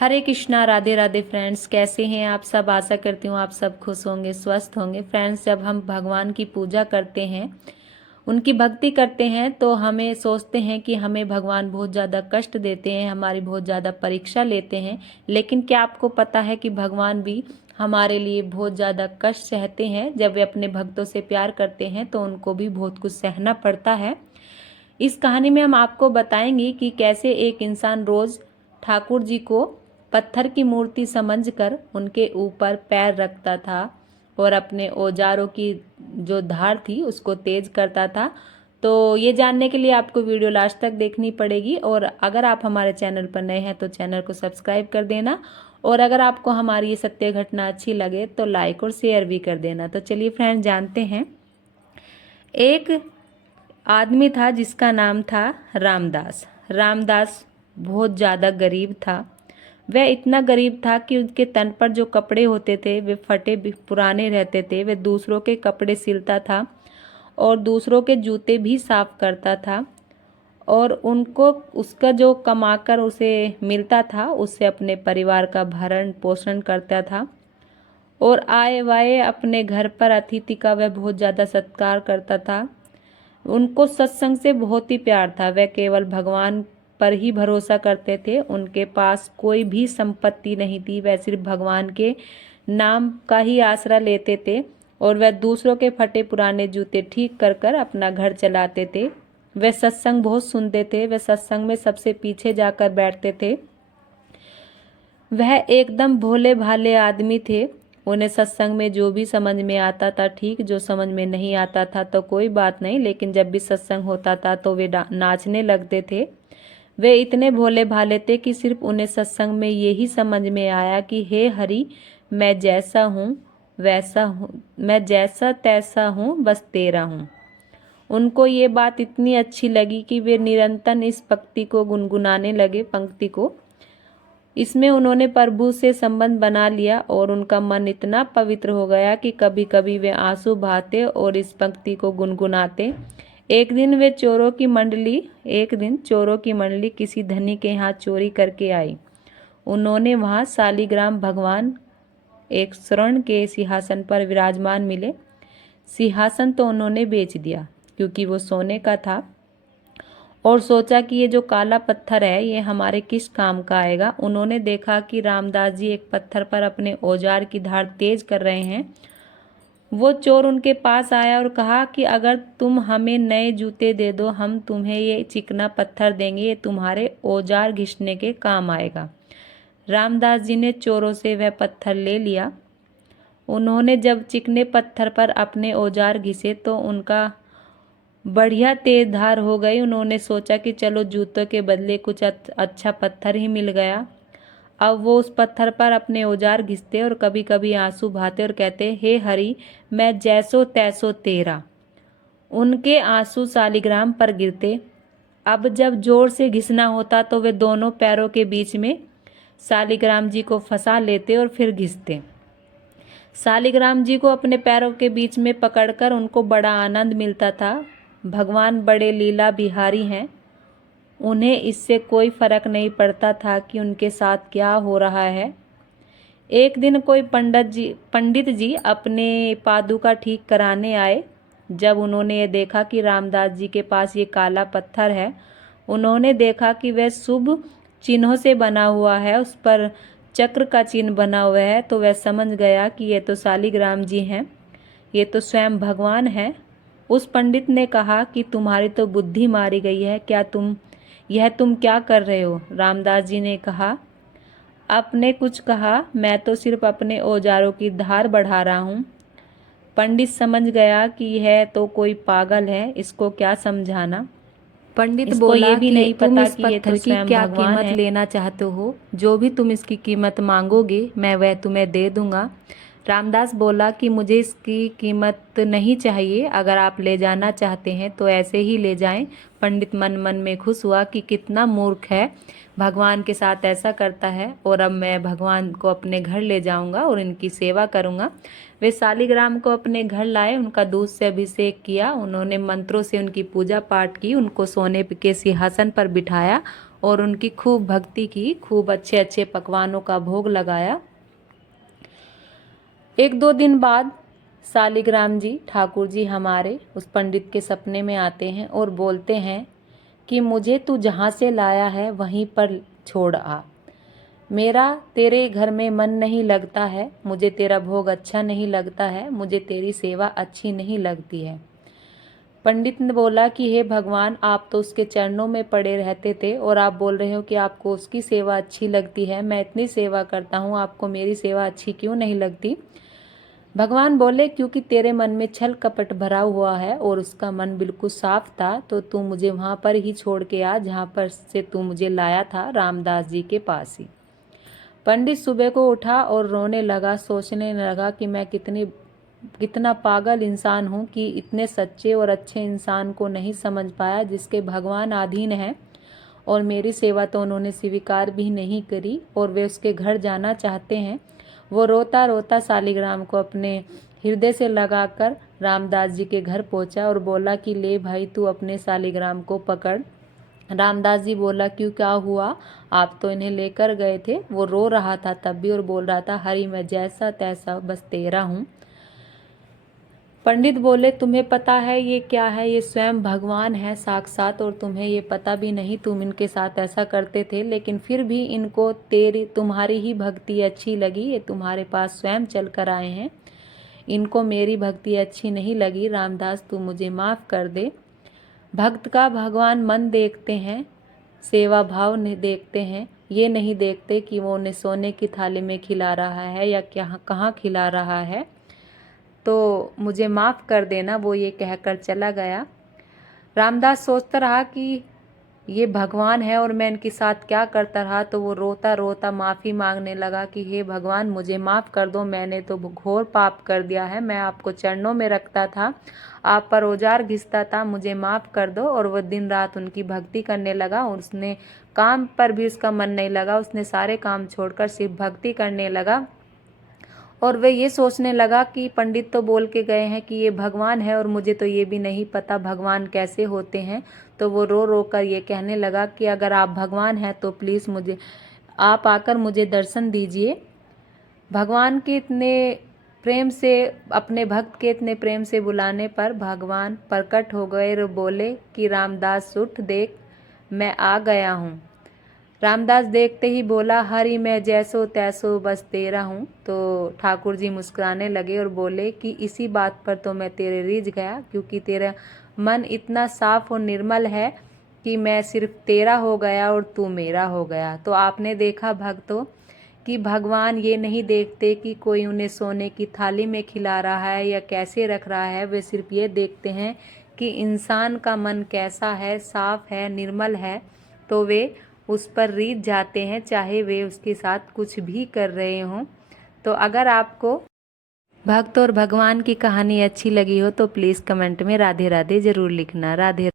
हरे Krishna, Radhe Radhe friends. कैसे हैं आप सब? आशा करती हूँ आप सब खुश होंगे, स्वस्थ होंगे। फ्रेंड्स, जब हम भगवान की पूजा करते हैं, उनकी भक्ति करते हैं, तो हमें सोचते हैं कि हमें भगवान बहुत ज़्यादा कष्ट देते हैं, हमारी बहुत ज़्यादा परीक्षा लेते हैं। लेकिन क्या आपको पता है कि भगवान भी हमारे लिए बहुत ज़्यादा कष्ट सहते हैं। जब वे अपने भक्तों से प्यार करते हैं तो उनको भी बहुत कुछ सहना पड़ता है। इस कहानी में हम आपको बताएंगे कि कैसे एक इंसान रोज ठाकुर जी को पत्थर की मूर्ति समझकर उनके ऊपर पैर रखता था और अपने औजारों की जो धार थी उसको तेज करता था। तो ये जानने के लिए आपको वीडियो लास्ट तक देखनी पड़ेगी। और अगर आप हमारे चैनल पर नए हैं तो चैनल को सब्सक्राइब कर देना। और अगर आपको हमारी ये सत्य घटना अच्छी लगे तो लाइक और शेयर भी कर देना। तो चलिए फ्रेंड, जानते हैं। एक आदमी था जिसका नाम था रामदास। रामदास बहुत ज़्यादा गरीब था। वह इतना गरीब था कि उसके तन पर जो कपड़े होते थे वे फटे पुराने रहते थे। वह दूसरों के कपड़े सिलता था और दूसरों के जूते भी साफ करता था। और उनको उसका जो कमाकर उसे मिलता था उससे अपने परिवार का भरण पोषण करता था। और आए वाए अपने घर पर अतिथि का वह बहुत ज़्यादा सत्कार करता था। उनको सत्संग से बहुत ही प्यार था। वह केवल भगवान पर ही भरोसा करते थे। उनके पास कोई भी संपत्ति नहीं थी। वह सिर्फ भगवान के नाम का ही आसरा लेते थे। और वह दूसरों के फटे पुराने जूते ठीक कर कर अपना घर चलाते थे। वह सत्संग बहुत सुनते थे। वह सत्संग में सबसे पीछे जाकर बैठते थे। वह एकदम भोले भाले आदमी थे। उन्हें सत्संग में जो भी समझ में आता था ठीक, जो समझ में नहीं आता था तो कोई बात नहीं, लेकिन जब भी सत्संग होता था तो वे नाचने लगते थे। वे इतने भोले भाले थे कि सिर्फ उन्हें सत्संग में यही समझ में आया कि हे हरि, मैं जैसा हूँ वैसा हूँ, मैं जैसा तैसा हूँ, बस तेरा हूँ। उनको ये बात इतनी अच्छी लगी कि वे निरंतर इस पंक्ति को गुनगुनाने लगे। पंक्ति को इसमें उन्होंने प्रभु से संबंध बना लिया और उनका मन इतना पवित्र हो गया कि कभी कभी वे आंसू बहाते और इस पंक्ति को गुनगुनाते। एक दिन चोरों की मंडली किसी धनी के यहाँ चोरी करके आई। उन्होंने वहाँ शालिग्राम भगवान एक स्वर्ण के सिंहासन पर विराजमान मिले। सिंहासन तो उन्होंने बेच दिया क्योंकि वो सोने का था, और सोचा कि ये जो काला पत्थर है ये हमारे किस काम का आएगा। उन्होंने देखा कि रामदास जी एक पत्थर पर अपने औजार की धार तेज कर रहे हैं। वो चोर उनके पास आया और कहा कि अगर तुम हमें नए जूते दे दो, हम तुम्हें ये चिकना पत्थर देंगे, ये तुम्हारे औजार घिसने के काम आएगा। रामदास जी ने चोरों से वह पत्थर ले लिया। उन्होंने जब चिकने पत्थर पर अपने औजार घिसे तो उनका बढ़िया तेज धार हो गई। उन्होंने सोचा कि चलो जूतों के बदले कुछ अच्छा पत्थर ही मिल गया। अब वो उस पत्थर पर अपने औजार घिसते और कभी कभी आंसू बहाते और कहते, हे हरि, मैं जैसो तैसो तेरा। उनके आंसू शालिग्राम पर गिरते। अब जब जोर से घिसना होता तो वे दोनों पैरों के बीच में शालिग्राम जी को फंसा लेते और फिर घिसते। शालिग्राम जी को अपने पैरों के बीच में पकड़कर उनको बड़ा आनंद मिलता था। भगवान बड़े लीला बिहारी हैं। उन्हें इससे कोई फर्क नहीं पड़ता था कि उनके साथ क्या हो रहा है। एक दिन कोई पंडित जी अपने पादुका ठीक कराने आए। जब उन्होंने ये देखा कि रामदास जी के पास ये काला पत्थर है, उन्होंने देखा कि वह शुभ चिन्हों से बना हुआ है, उस पर चक्र का चिन्ह बना हुआ है, तो वह समझ गया कि ये तो शालिग्राम जी हैं, ये तो स्वयं भगवान हैं। उस पंडित ने कहा कि तुम्हारी तो बुद्धि मारी गई है, तुम क्या कर रहे हो? रामदास जी ने कहा, आपने कुछ कहा, मैं तो सिर्फ अपने औजारों की धार बढ़ा रहा हूँ। पंडित समझ गया कि यह तो कोई पागल है, इसको क्या समझाना। पंडित इसको बोला ये भी कि नहीं तुम पता इस कि ये तो पत्थर की स्वयं क्या भगवान कीमत है। लेना चाहते हो? जो भी तुम इसकी कीमत मांगोगे मैं वह तुम्हें दे दूंगा। रामदास बोला कि मुझे इसकी कीमत नहीं चाहिए, अगर आप ले जाना चाहते हैं तो ऐसे ही ले जाएं। पंडित मन मन में खुश हुआ कि कितना मूर्ख है, भगवान के साथ ऐसा करता है, और अब मैं भगवान को अपने घर ले जाऊंगा और इनकी सेवा करूंगा। वे शालिग्राम को अपने घर लाए, उनका दूध से अभिषेक किया, उन्होंने मंत्रों से उनकी पूजा पाठ की, उनको सोने के सिंहासन पर बिठाया और उनकी खूब भक्ति की, खूब अच्छे अच्छे पकवानों का भोग लगाया। 1-2 दिन बाद शालिग्राम जी, ठाकुर जी हमारे उस पंडित के सपने में आते हैं और बोलते हैं कि मुझे तू जहाँ से लाया है वहीं पर छोड़ आ। मेरा तेरे घर में मन नहीं लगता है, मुझे तेरा भोग अच्छा नहीं लगता है, मुझे तेरी सेवा अच्छी नहीं लगती है। पंडित ने बोला कि हे भगवान, आप तो उसके चरणों में पड़े रहते थे और आप बोल रहे हो कि आपको उसकी सेवा अच्छी लगती है। मैं इतनी सेवा करता हूँ, आपको मेरी सेवा अच्छी क्यों नहीं लगती? भगवान बोले, क्योंकि तेरे मन में छल कपट भरा हुआ है और उसका मन बिल्कुल साफ था, तो तू मुझे वहां पर ही छोड़ के आ जहां पर से तू मुझे लाया था, रामदास जी के पास ही। पंडित सुबह को उठा और रोने लगा, सोचने लगा कि मैं कितना पागल इंसान हूँ कि इतने सच्चे और अच्छे इंसान को नहीं समझ पाया, जिसके भगवान अधीन है और मेरी सेवा तो उन्होंने स्वीकार भी नहीं करी और वे उसके घर जाना चाहते हैं। वो रोता रोता शालिग्राम को अपने हृदय से लगाकर रामदास जी के घर पहुंचा और बोला कि ले भाई, तू अपने शालिग्राम को पकड़। रामदास जी बोला, क्यों, क्या हुआ? आप तो इन्हें लेकर गए थे। वो रो रहा था तब भी और बोल रहा था, हरि मैं जैसा तैसा बस तेरा हूँ। पंडित बोले, तुम्हें पता है ये क्या है? ये स्वयं भगवान है साक्षात और तुम्हें ये पता भी नहीं। तुम इनके साथ ऐसा करते थे, लेकिन फिर भी इनको तुम्हारी ही भक्ति अच्छी लगी। ये तुम्हारे पास स्वयं चल कर आए हैं। इनको मेरी भक्ति अच्छी नहीं लगी। रामदास, तू मुझे माफ़ कर दे। भक्त का भगवान मन देखते हैं, सेवा भाव नहीं देखते हैं। ये नहीं देखते कि वो उन्हें सोने की थाली में खिला रहा है या क्या कहाँ खिला रहा है। तो मुझे माफ़ कर देना, वो ये कहकर चला गया। रामदास सोचता रहा कि ये भगवान है और मैं इनके साथ क्या करता रहा। तो वो रोता रोता माफ़ी मांगने लगा कि हे भगवान, मुझे माफ़ कर दो, मैंने तो घोर पाप कर दिया है। मैं आपको चरणों में रखता था, आप पर औजार घिसता था, मुझे माफ़ कर दो। और वो दिन रात उनकी भक्ति करने लगा और उसने काम पर भी उसका मन नहीं लगा। उसने सारे काम छोड़कर सिर्फ भक्ति करने लगा और वे ये सोचने लगा कि पंडित तो बोल के गए हैं कि ये भगवान है और मुझे तो ये भी नहीं पता भगवान कैसे होते हैं। तो वो रो रो कर ये कहने लगा कि अगर आप भगवान हैं तो प्लीज़ आप आकर मुझे दर्शन दीजिए। भगवान के इतने प्रेम से, अपने भक्त के इतने प्रेम से बुलाने पर भगवान प्रकट हो गए और बोले कि रामदास उठ, देख मैं आ गया हूँ। रामदास देखते ही बोला, हरि मैं जैसो तैसो बस तेरा हूँ। तो ठाकुर जी मुस्कुराने लगे और बोले कि इसी बात पर तो मैं तेरे रिझ गया, क्योंकि तेरा मन इतना साफ और निर्मल है कि मैं सिर्फ तेरा हो गया और तू मेरा हो गया। तो आपने देखा भक्तों कि भगवान ये नहीं देखते कि कोई उन्हें सोने की थाली में खिला रहा है या कैसे रख रहा है। वे सिर्फ ये देखते हैं कि इंसान का मन कैसा है, साफ है, निर्मल है। तो वे उस पर रीझ जाते हैं, चाहे वे उसके साथ कुछ भी कर रहे हों। तो अगर आपको भक्त और भगवान की कहानी अच्छी लगी हो तो प्लीज़ कमेंट में राधे राधे ज़रूर लिखना। राधे।